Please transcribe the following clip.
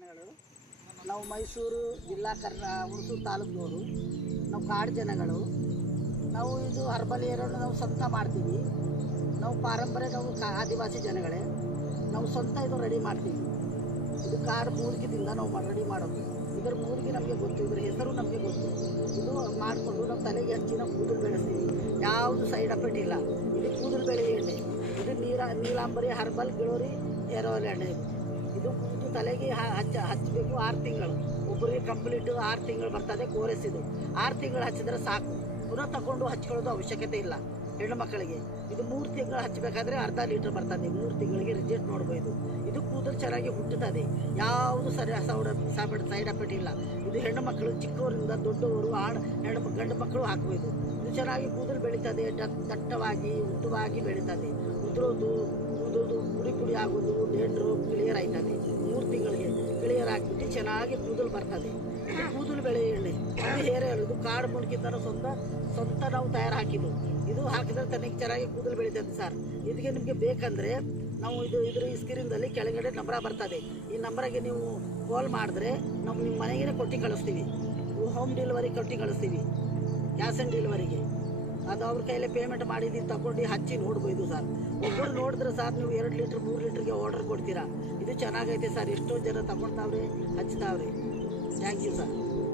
ಜನಗಳು ನಾವು ಮೈಸೂರು ಜಿಲ್ಲಾ ಹುಣಸೂರು ತಾಲೂಕಿನವರು. ನಾವು ಕಾಡು ಜನಗಳು. ನಾವು ಇದು ಹರ್ಬಲ್ ಏರನ್ನು ನಾವು ಸ್ವಂತ ಮಾಡ್ತೀವಿ. ನಾವು ಪಾರಂಪರ್ಯ ನಾವು ಆದಿವಾಸಿ ಜನಗಳೇ. ನಾವು ಸ್ವಂತ ಇದು ರೆಡಿ ಮಾಡ್ತೀವಿ. ಇದು ಕಾಡು ಮೂಲಿಕೆದಿಂದ ನಾವು ರೆಡಿ ಮಾಡೋದು. ಇದರ ಮೂಲಿಕೆ ನಮಗೆ ಗೊತ್ತು, ಇದರ ಹೆಸರು ನಮಗೆ ಗೊತ್ತು. ಇದು ಮಾಡಿಕೊಂಡು ನಾವು ತಲೆಗೆ ಹಚ್ಚಿ ನಾವು ಕೂದಲು ಬೆಳೆಸ್ತೀವಿ. ಯಾವುದು ಸೈಡ್ ಎಫೆಕ್ಟ್ ಇಲ್ಲ. ಇದು ಕೂದಲು ಬೆಳೆಯುವ ಎಣ್ಣೆ. ಇದು ನೀಲಾಂಬರಿ ಹರ್ಬಲ್ ಗಿಳೋರಿ ಹೇರ್ ಆಯಿಲ್ ಎಣ್ಣೆ. ಇದು ತಲೆಗೆ ಹಚ್ಚಬೇಕು 6 ತಿಂಗಳು. ಒಬ್ಬರಿಗೆ ಕಂಪ್ಲೀಟ್ 6 ತಿಂಗಳು ಬರ್ತದೆ ಕೋರೆಸ್. ಇದು 6 ತಿಂಗಳು ಹಚ್ಚಿದ್ರೆ ಸಾಕು. ಪುನಃ ತಗೊಂಡು ಹಚ್ಕೊಳ್ಳೋದು ಅವಶ್ಯಕತೆ ಇಲ್ಲ ಹೆಣ್ಣು ಮಕ್ಕಳಿಗೆ. ಇದು 3 ತಿಂಗಳು ಹಚ್ಚಬೇಕಾದ್ರೆ ಅರ್ಧ ಲೀಟ್ರ್ ಬರ್ತದೆ. 3 ತಿಂಗಳಿಗೆ ರಿಸಲ್ಟ್ ನೋಡ್ಬೋದು. ಇದು ಕೂದಲು ಚೆನ್ನಾಗಿ ಹುಟ್ಟುತ್ತದೆ. ಯಾವುದು ಸೈಡ್ ಎಫೆಕ್ಟ್ ಇಲ್ಲ. ಇದು ಹೆಣ್ಣು ಮಕ್ಕಳು ಚಿಕ್ಕವರಿಂದ ದೊಡ್ಡವರು ಗಂಡು ಮಕ್ಕಳು ಹಾಕಬಹುದು. ಇದು ಚೆನ್ನಾಗಿ ಕೂದಲು ಬೆಳೀತದೆ. ದಟ್ಟವಾಗಿ ಉದ್ದವಾಗಿ ಬೆಳೀತದೆ. ಉದುರೋದು ಪುಡಿ ಆಗೋದು ಡೆಂಡ್ರು ಕ್ಲಿಯರ್ ಆಯ್ತದೆ. 3 ತಿಂಗಳಿಗೆ ಕ್ಲಿಯರ್ ಆಗಿಬಿಟ್ಟು ಚೆನ್ನಾಗಿ ಕೂದಲು ಬರ್ತದೆ. ಇದು ಕೂದಲು ಬೆಳೆ ಎಣ್ಣೆ. ಇದು ಹೇರ್ ಆಯಿಲ್. ಇದು ಕಾಡು ಮೂಲಕಿಂತ ಸ್ವಂತ ನಾವು ತಯಾರು ಹಾಕಿದ್ದು. ಇದು ಹಾಕಿದ್ರೆ ತನಗೆ ಚೆನ್ನಾಗಿ ಕೂದಲು ಬೆಳೀತದೆ ಸರ್. ಇದಕ್ಕೆ ನಿಮಗೆ ಬೇಕಂದರೆ ನಾವು ಇದ್ರ ಸ್ಕ್ರೀನ್ದಲ್ಲಿ ಕೆಳಗಡೆ ನಂಬರ ಬರ್ತದೆ. ಈ ನಂಬರಿಗೆ ನೀವು ಕಾಲ್ ಮಾಡಿದ್ರೆ ನಾವು ನಿಮ್ಮ ಮನೆಗೆ ಕೊಟ್ಟು ಕಳಿಸ್ತೀವಿ. ಹೋಮ್ ಡೆಲಿವರಿ ಕೊಟ್ಟು ಕಳಿಸ್ತೀವಿ. ಕ್ಯಾಶ್ ಆನ್ ಡೆಲಿವರಿಗೆ. ಅದು ಅವ್ರ ಕೈಯಲ್ಲಿ ಪೇಮೆಂಟ್ ಮಾಡಿದ್ದು ತಗೊಂಡು ಹಚ್ಚಿ ನೋಡ್ಬೋದು ಸರ್. ಒಬ್ಬರು ನೋಡಿದ್ರೆ ಸರ್ ನೀವು 2 ಲೀಟ್ರ್ 3 ಲೀಟ್ರಿಗೆ ಆರ್ಡರ್ ಕೊಡ್ತೀರಾ. ಇದು ಚೆನ್ನಾಗೈತೆ ಸರ್. ಎಷ್ಟೋ ಜನ ತಗೊಳ್ತಾವ್ರೆ, ಹಚ್ತಾವ್ರೆ. Thank you sir.